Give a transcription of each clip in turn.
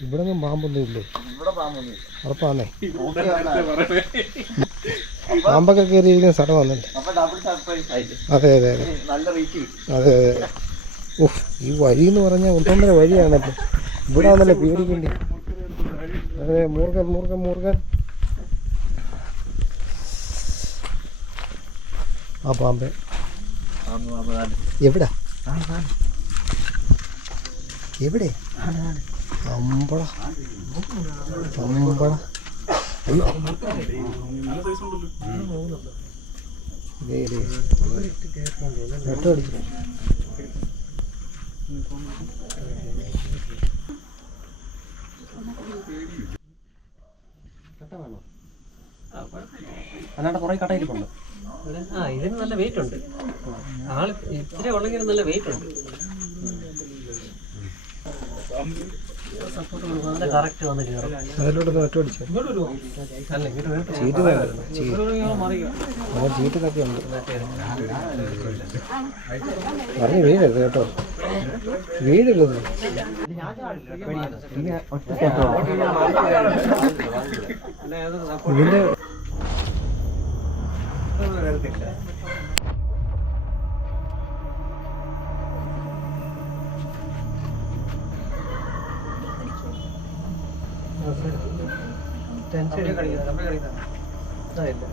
ഇവിടെ ഒന്നും പാമ്പൊന്നും ഇല്ലേ. ഉറപ്പാന്നേ പാമ്പൊക്കെ കയറിയിരിക്കുന്ന സ്ഥലം വന്നല്ലേ അപ്പൊ ഡബിൾ സർപ്രൈസ് ആയില്ലേ അതെ അതെ അതെ. അതെ അതെ ഉഫ് ഈ വഴി എന്ന് പറഞ്ഞാൽ ഒന്നൊന്നര വഴിയാണല്ലോ ഇവിടെ ആണല്ലേ പേടിക്കണ്ടേ. അതെ മൂർഖൻ മൂർഖൻ മൂർഖൻ ആ പാമ്പേ. എവിടാ? എവിടെ? അല്ലാണ്ട് കുറെ കട ഇരിപ്പുണ്ട്. ഇവിടെ ആ ഇതിന് നല്ല വെയിറ്റ് ഉണ്ട്. ആൾ ഇത്തിരി ഉള്ളെങ്കിലും നല്ല വെയിറ്റ് ഉണ്ട് സപ്പോർട്ട് കൊടുക്കാതെ കറക്റ്റ് വന്ന് കയറും അതിലോട്ട് ചീറ്റൊക്കെ ഉണ്ട്. വീഴരുത് കേട്ടോ. വീഴരുത്. ഇതിന്റെ ടെൻഷൻ ആ ഇല്ല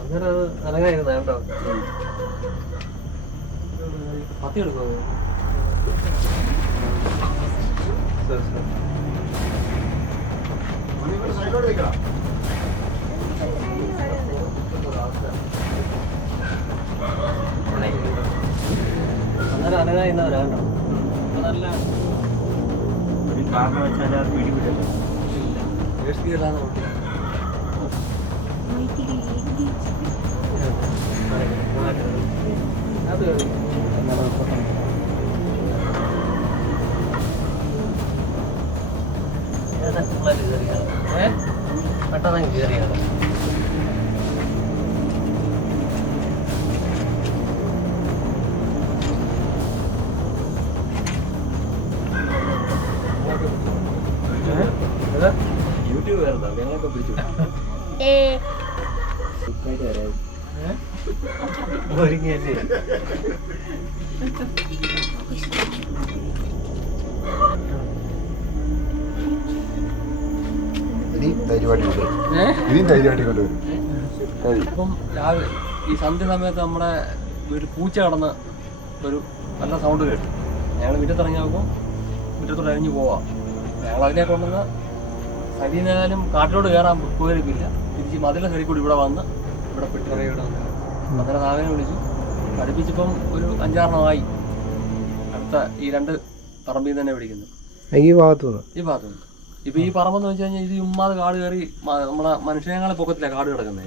അന്നേരം അത് അനങ്ങായിരുന്ന കേട്ടോ പത്തി എടുക്കുമോ അന്നേരം അനങ്ങായിരുന്നവരാ കേട്ടോ. നല്ല ഒരു കാരണം വെച്ചാൽ അത് പിടിപിടില്ല. അത് പെട്ടെന്ന് കയറിയാണ് വരുന്നോ ഞങ്ങളൊക്കെ പിടിച്ചു ഒരുങ്ങിയല്ലേ? ഇനി ധൈര്യമായിട്ട് കൊണ്ടുവരും ഇനിയും ധൈര്യമായിട്ട് കൊണ്ടുവരും ഇപ്പം രാവിലെ ഈ സന്ധ്യ സമയത്ത് നമ്മുടെ ഒരു പൂച്ച കടന്ന് ഒരു നല്ല സൗണ്ട് കേട്ടു. ഞങ്ങൾ മുറ്റത്തിറങ്ങി നോക്കും മുറ്റത്തോട്ട് അരിഞ്ഞു പോവാം. ഞങ്ങൾ അതിനെ കൊണ്ടുവന്ന് സരീനായാലും കാട്ടിലോട് കയറാൻ പോയിരിക്കില്ല. തിരിച്ച് മതിലെ സൈഡിൽ കൂടി ഇവിടെ വന്ന് ഇവിടെ പെട്ടി ഇവിടെ വന്ന് അന്നേരം നാവിനെ വിളിച്ചു. പഠിപ്പിച്ചപ്പം ഒരു അഞ്ചാറെണ്ണമായി. അടുത്ത ഈ രണ്ട് പറമ്പിൽ നിന്ന് തന്നെ വിളിക്കുന്നു ഈ ഭാഗത്തുനിന്ന്? ഈ ഭാഗത്തുനിന്ന്. ഇപ്പൊ ഈ പറമ്പെന്ന് വെച്ച് കഴിഞ്ഞാൽ ഇത് ഉമ്മാതെ കാട് കയറി നമ്മളെ മനുഷ്യങ്ങളെ പൊക്കത്തില്ല കാട് കിടക്കുന്നത്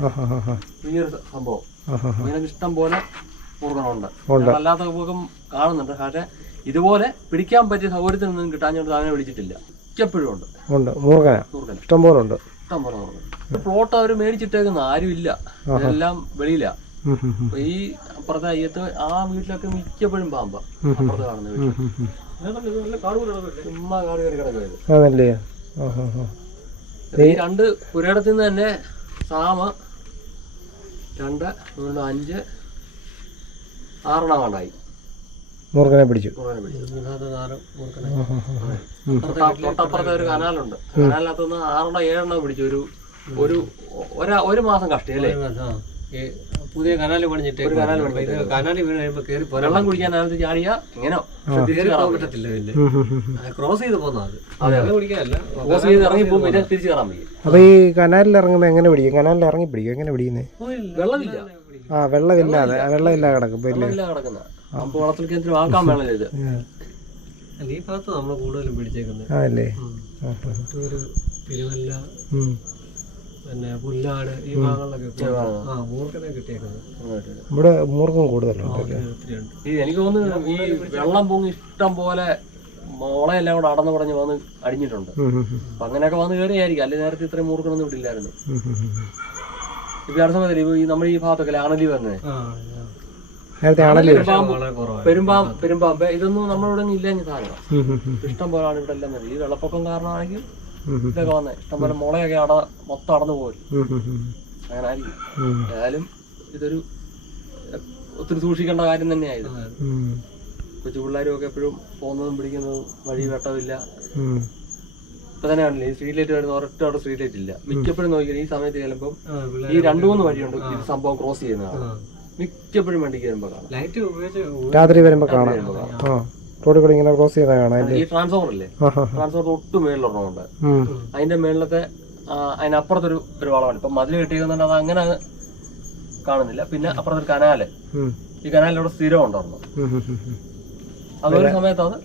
ഈ ഒരു സംഭവം. ഇങ്ങനെ ഇഷ്ടം പോലെ മുറുകണമുണ്ട്. അല്ലാത്ത പോകും കാണുന്നുണ്ട്. പക്ഷേ ഇതുപോലെ പിടിക്കാൻ പറ്റിയ സൗകര്യത്തിൽ നിന്നും കിട്ടാഞ്ഞോണ്ട് അവനെ പിടിച്ചിട്ടില്ല. മിക്കപ്പോഴും ഉണ്ട്. ഉണ്ട്. മൂർഖനാ ഇഷ്ടംപോലെ ഇഷ്ടം പോലെ ഉണ്ട് ഇഷ്ടം പോലെ മുറുകൻ പ്ലോട്ട് അവർ മേടിച്ചിട്ടേക്കുന്ന ആരും ഇല്ല. എല്ലാം വെളിയിലാ. ഈ അപ്പുറത്തെ അയ്യത്ത് ആ വീട്ടിലൊക്കെ മിക്കപ്പോഴും പാമ്പ. അപ്പുറത്ത് കാണുന്ന വീട്ടിൽ ചുമ്മാ കാട് കയറി കിടക്കുന്നത് അതല്ലേ ഈ രണ്ട് പുരയിടത്തിൽ നിന്ന് തന്നെ സാമ രണ്ട് മൂന്ന് അഞ്ച് ആറെണ്ണം കണ്ടായി. മൂർഖനെ പിടിച്ചു. തൊട്ടപ്പുറത്തെ ഒരു കനാലുണ്ട്. കനാലിനകത്തുനിന്ന് ആറെണ്ണം ഏഴെണ്ണം പിടിച്ചു. ഒരു ഒരു ഒരു മാസം കഷ്ടി അല്ലേ? പുതിയ കനാല് പണിഞ്ഞിട്ട് ഒരു കനാല് വീണ് പോരാൻ വെള്ളം കുടിക്കാൻ നേരത്തെ ചാടിയ ഇങ്ങനെ പോകാൻ പറ്റത്തില്ല പിന്നെ. ക്രോസ് ചെയ്ത് പോന്നാ അത്. അതെ, വെള്ളം കുടിക്കാനല്ല. ക്രോസ് ചെയ്ത് ഇറങ്ങി പോകുമ്പോൾ പിന്നെ. തിരിച്ചു കയറാൻ പറ്റും അപ്പൊ ഈ കനാലിൽ ഇറങ്ങുമ്പോൾ എങ്ങനെ പിടിക്കും? കനാലിൽ ഇറങ്ങി പിടിക്കും. എങ്ങനെ പിടിക്കുന്നേ? വെള്ളമില്ല. ആ വെള്ളമില്ലാതെ വെള്ളമില്ല വെള്ളമില്ലാതെ കിടക്കും. വെള്ളമില്ല കിടക്കുന്ന. അപ്പൊ വളർത്തൽ കേന്ദ്രം ആക്കാൻ വേണം ഇത്. ഈ ഭാഗത്ത് നമ്മൾ കൂടുതലും പിടിച്ചേക്കുന്നത് ആ, ഒരു തിരുവല്ല പിന്നെ പുല്ലാട് ഈ ഭാഗങ്ങളിലൊക്കെ ആ മൂർക്കനെ കിട്ടിയേക്കുന്നത്. ഇവിടെ മൂർഖം കൂടുതലുണ്ട്. എനിക്ക് തോന്നുന്നു ഈ വെള്ളം പൊങ്ങി ഇഷ്ടം പോലെ മുളയെല്ലാം കൂടെ അടന്നു പറഞ്ഞ് വന്ന് അടിഞ്ഞിട്ടുണ്ട്. അപ്പൊ അങ്ങനെയൊക്കെ വന്ന് കയറിയായിരിക്കും അല്ലെ നേരത്തെ ഇത്രയും മൂർക്കണൊന്നും ഉം. ഇപ്പൊ അടുത്ത സമയത്ത് ഇപ്പൊ ഈ നമ്മുടെ ഈ ഭാഗത്തൊക്കെ ആണലി ആ നേരത്തെ ആണല്ലേ? പെരുമ്പാമ്പ് ഇതൊന്നും നമ്മളിവിടെ ഒന്നും ഇല്ല സാധനം. ഇഷ്ടം പോലാണ് ഇവിടെ എല്ലാം. ഈ വെള്ളപ്പൊക്കം കാരണമാണെങ്കിൽ. ഇതൊക്കെ വന്നേ. ഇഷ്ടം പോലെ മുളയൊക്കെ അട മൊത്തം അടന്നു ഉം. അങ്ങനെ ആയിരിക്കും. ഏതായാലും ഇതൊരു ഒത്തിരി സൂക്ഷിക്കേണ്ട കാര്യം തന്നെയായത്. കൊച്ചു പിള്ളേരും ഒക്കെ എപ്പോഴും പോകുന്നതും പിടിക്കുന്നതും വഴി വെട്ടമില്ല ഇപ്പൊ തന്നെ കണ്ടില്ലേ ഈ സ്ട്രീറ്റ് ലൈറ്റ് വരുന്ന ഒരൊറ്റ അവിടെ സ്ട്രീറ്റ് ലൈറ്റ് ഇല്ല. മിക്കപ്പോഴും നോക്കിയാൽ ഈ സമയത്ത് ചെല്ലുമ്പോൾ ഈ രണ്ടു മൂന്ന് വഴിയുണ്ട്. ഇത് സംഭവം ക്രോസ് ചെയ്യുന്നതാണ്. മിക്കപ്പോഴും വണ്ടിക്ക് വരുമ്പോൾ കാണാം. രാത്രി വരുമ്പോ കാണാം. ആ. റോഡിൽ കൂടെ ഇങ്ങനെ ക്രോസ് ചെയ്താൽ കാണാം അല്ലേ? ഈ ട്രാൻസ്ഫോമർ ഇല്ലേ? ട്രാൻസ്ഫോമർ തൊട്ട് മേളിലൊരെണ്ണമുണ്ട് അതിന്റെ മേളിലത്തെ അതിനപ്പുറത്തൊരു ഒരു വളമാണ് ഇപ്പൊ മതിൽ കെട്ടിയതുകൊണ്ട് അത് അങ്ങനെ കാണുന്നില്ല. പിന്നെ അപ്പുറത്തൊരു കനാല്. ഈ കനാലിലൂടെ സ്ഥിരം ഉണ്ടായിരുന്നു. അതൊരു സമയത്ത് അത്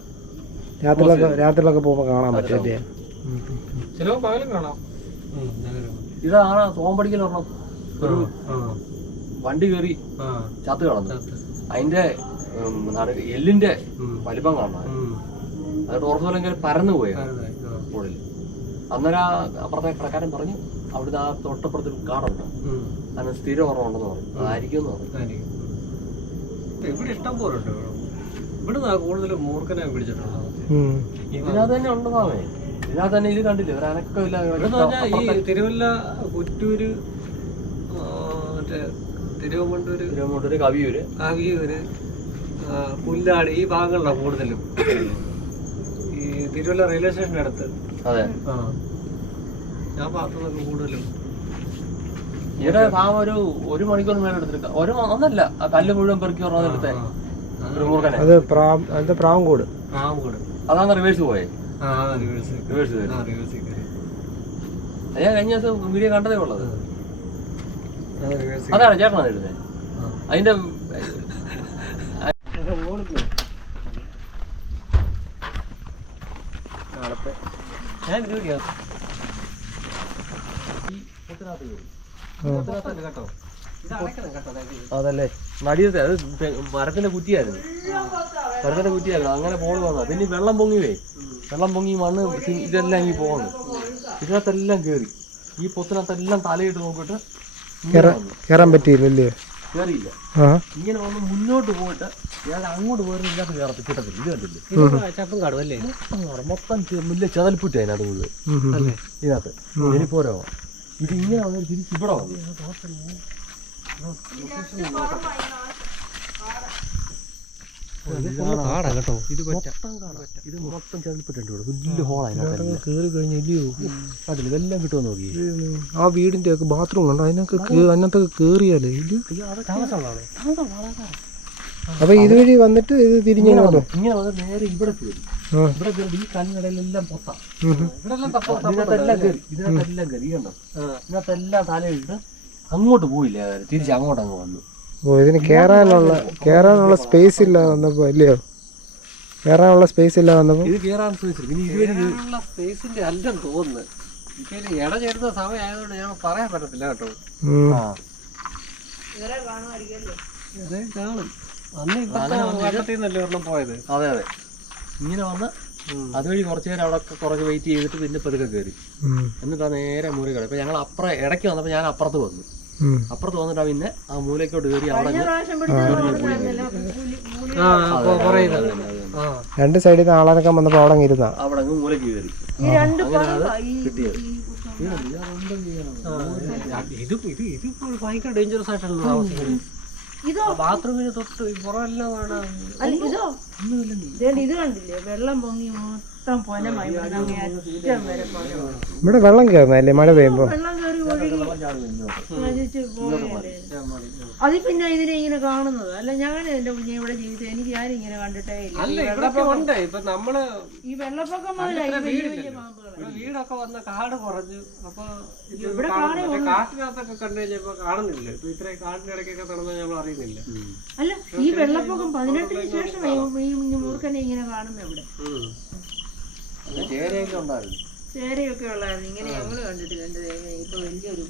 രാത്രിയിലൊക്കെ രാത്രിയിലൊക്കെ പോകുമ്പോൾ കാണാൻ പറ്റില്ലേ. ചിലപ്പോൾ പകലും കാണാം. ഇതാണ് സോമ്പടിക്കൽ ഒരെണ്ണം ഒരു വണ്ടി കയറി ചത്ത് ചത്ത്. അതിന്റെ എല്ലിന്റെ. വലിപ്പം കാണണം. അത് പോലെ ഇങ്ങനെ പരന്നു പോയ. മുകളിൽ അന്നേരം ആ അപ്പുറത്തെ കടക്കാരൻ പറഞ്ഞു അവിടുന്ന് ആ തൊട്ടപ്പുറത്തൊരു കാടുണ്ട്. അതിന് സ്ഥിരം ഓർമ്മ ഉണ്ടെന്ന് പറഞ്ഞു. അതായിരിക്കും എന്ന് പറഞ്ഞു. ആയിരിക്കും. ഇവിടെ ഇഷ്ടം പോലെ ഉണ്ട് ഇവിടെ. കൂടുതൽ മൂർഖനെ പിടിച്ചിട്ടുള്ളത്. ഇതിനകത്ത് തന്നെ ഉണ്ടെന്നാവേ ഇതിനകത്ത് തന്നെ ഇത് കണ്ടില്ല? ഒരു അനക്കമില്ല. ഈ തിരുവല്ല പുറ്റൂര് മറ്റേ തിരുവമണ്ടൂര് തിരുവനന്തപുരം കവിയൂര്. കവിയൂര് ആ, പുല്ലാട് ഈ ഭാഗങ്ങളിലാണ് കൂടുതലും. ഈ തിരുവല്ല റെയിൽവേ സ്റ്റേഷന്റെ അടുത്ത്. അതെ. ആ. ഞാൻ ഭാഗത്തുനിന്നൊക്കെ കൂടുതലും. ഇവിടെ ഭാഗം ഒരു ഒരു മണിക്കൂർ മേലെ എടുത്തിട്ട് ഒരു ഒന്നല്ല. ആ കല്ല് മുഴുവൻ പെറുക്കി പറഞ്ഞെടുത്തേ ഒരു മൂർഖനെ. അത് പ്രാം അത് പ്രാവൻകൂട് ആ കൂടെ അതാണ് റിവേഴ്സ് പോയെ. ആ റിവേഴ്സ് റിവേഴ്സ് കയറി ആ റിവേഴ്സിൽ കയറി ഞാൻ കഴിഞ്ഞ ദിവസം വീഡിയോ കണ്ടതേ ഉള്ളത് അതാണ് ചേട്ടനാണ് എഴുതുന്നത് അതിന്റെ ഞാൻ വീഡിയോ അതല്ലേ? നടിയത്തെ അത് മരത്തിന്റെ കുറ്റിയായിരുന്നു. മരത്തിന്റെ കുറ്റിയായിരുന്നു. അങ്ങനെ ബോൾ വന്നാ. പിന്നെ വെള്ളം പൊങ്ങിവേ വെള്ളം പൊങ്ങി മണ്ണ് ഇതെല്ലാം ഈ പോകുന്നു ഇതിനകത്തെല്ലാം കേറി. ഈ പൊത്തിനകത്തെല്ലാം തലയിട്ട് നോക്കിയിട്ട് കയറാൻ പറ്റിയില്ലല്ലേ? കേറിയില്ല. ആ. ഇങ്ങനെ വന്ന് മുന്നോട്ട് പോയിട്ട് ഇയാൾ അങ്ങോട്ട് പോയി ഇതിനകത്ത് കയറത്തി കിട്ടത്തില്ല. ഇത് കണ്ടില്ലേ? ഇത് ചപ്പും കാടും അല്ലേ? മൊത്തം വലിയ ചതൽപ്പുറ്റ അതിനകത്ത് മുഴുവൻ അല്ലേ. ഇതിനകത്ത്. ഇനിപ്പോരോ ഇത് ഇങ്ങനെ വന്നിട്ട് തിരിച്ച് ഇവിടെ വന്നു. കാടാ കേട്ടോ. ഇത് ഇത് മൊത്തം ചെതൽപ്പറ്റുണ്ട് ഇവിടെ. വലിയ ഹോൾ അതിനകത്ത് കേറി കഴിഞ്ഞല്ലയോ? അതിൽ ഇതെല്ലാം കിട്ടുമെന്ന് നോക്കി? ആ വീടിന്റെ ഒക്കെ ബാത്റൂം ഉണ്ട് അതിനൊക്കെ അതിനകത്തൊക്കെ കേറിയാലേ? ഇത് അപ്പൊ ഇതുവഴി വന്നിട്ട് ഇത് തിരിഞ്ഞു ഇങ്ങനെ കൊണ്ടോ ഇങ്ങനെ വന്ന് നേരെ ഇവിടെ കയറി ആ. ഇവിടെ കയറി ഈ കല്ലിടയിലെല്ലാം പൊത്താം. കയറി കയറി ഇതിനകത്തെല്ലാം തലയിട്ട് അങ്ങോട്ട് പോയില്ല തിരിച്ച് അങ്ങോട്ട് അങ്ങ് വന്നു. ഓ ഇതിന് കേറാനുള്ള കേറാനുള്ള സ്പേസ് ഇല്ല വന്നപ്പോ അല്ലയോ? കേറാനുള്ള സ്പേസ് ഇല്ല വന്നപ്പോ? ഇത് കേറാൻ സ്പേസിന്റെ അല്ലെന്ന് തോന്നുന്നു. ഇട ചേരുന്ന സമയമായതുകൊണ്ട് ഞാൻ പറയാൻ പറ്റത്തില്ല കേട്ടോ. കാണും. അന്ന് ഇപ്പത്തെ വട്ടത്തിൽ നിന്നല്ലേ ഒരെണ്ണം പോയത്? അതെ അതെ. ഇങ്ങനെ വന്ന് അതുവഴി കുറച്ച് നേരം അവിടെ കുറച്ച് വെയിറ്റ് ചെയ്തിട്ട് പിന്നെ പതുക്കെ കയറി. എന്നിട്ടാ നേരെ മുറി ഇപ്പൊ ഞങ്ങൾ അപ്പുറം ഇടയ്ക്ക് വന്നപ്പോൾ ഞാൻ അപ്പുറത്ത് വന്നു. അപ്പുറത്ത് വന്നിട്ടാ പിന്നെ ആ മൂലയ്ക്കോട്ട് കയറി അവിടെ രണ്ട് സൈഡിൽ നിന്ന് ആളാനൊക്കെ വന്നപ്പോ അവിടെ ഇരുന്ന. അവിടെ മൂലക്ക് മൂലയ്ക്ക് കയറി. കിട്ടിയത്. ഇത് ഇത് ഇത് ഭയങ്കര ഡേഞ്ചറസ് ആയിട്ടുള്ള താമസിക്കുന്നത് ഇതോ? ബാത്റൂമിന് തൊട്ട് ഈ പുറമെല്ലാം ഇതോ? കണ്ടില്ലേ? വെള്ളം പൊങ്ങി മൊത്തം പൊനമായി ഇവിടെ വെള്ളം കയറുന്നല്ലേ മഴ പെയ്യുമ്പോ? വെള്ളം ഒഴുകി അതിൽ പിന്നെ ഇതിനെ ഇങ്ങനെ കാണുന്നത്. അല്ല ഞാൻ എന്റെ കുഞ്ഞെ ഇവിടെ ജീവിതം എനിക്ക് ഞാനും ഇങ്ങനെ കണ്ടിട്ടേ ഇല്ല. അല്ല ഇവിടെ ഉണ്ട്. ഇപ്പൊ നമ്മൾ ഈ വെള്ളപ്പൊക്കം മുതലായി ഈ വലിയ വലിയ പാമ്പുകൾ ഇവിടെ വീടൊക്കെ വന്ന കാട് കുറഞ്ഞു. അപ്പൊ ഇത് ഇവിടെ. മറ്റേ കാട്ടിനകത്തൊക്കെ കണ്ടു കഴിഞ്ഞപ്പോ കാണുന്നില്ല. ഇപ്പൊ ഇത്രയും കാട്ടിനിടയ്ക്കൊക്കെ നടന്നാൽ നമ്മൾ അറിയുന്നില്ല. അല്ല ഈ വെള്ളപ്പൊക്കം പതിനെട്ടിന് ശേഷം ഈ മൂർഖനെ ഇങ്ങനെ കാണുന്നത് ഇവിടെ. ചേരയൊക്കെ ഉണ്ടായിരുന്നു. ചേരയൊക്കെ ഉള്ളായിരുന്നു. ഇങ്ങനെ ഞങ്ങൾ കണ്ടിട്ടില്ല എന്റെ ദൈവമേ ഇപ്പൊ വലിയൊരു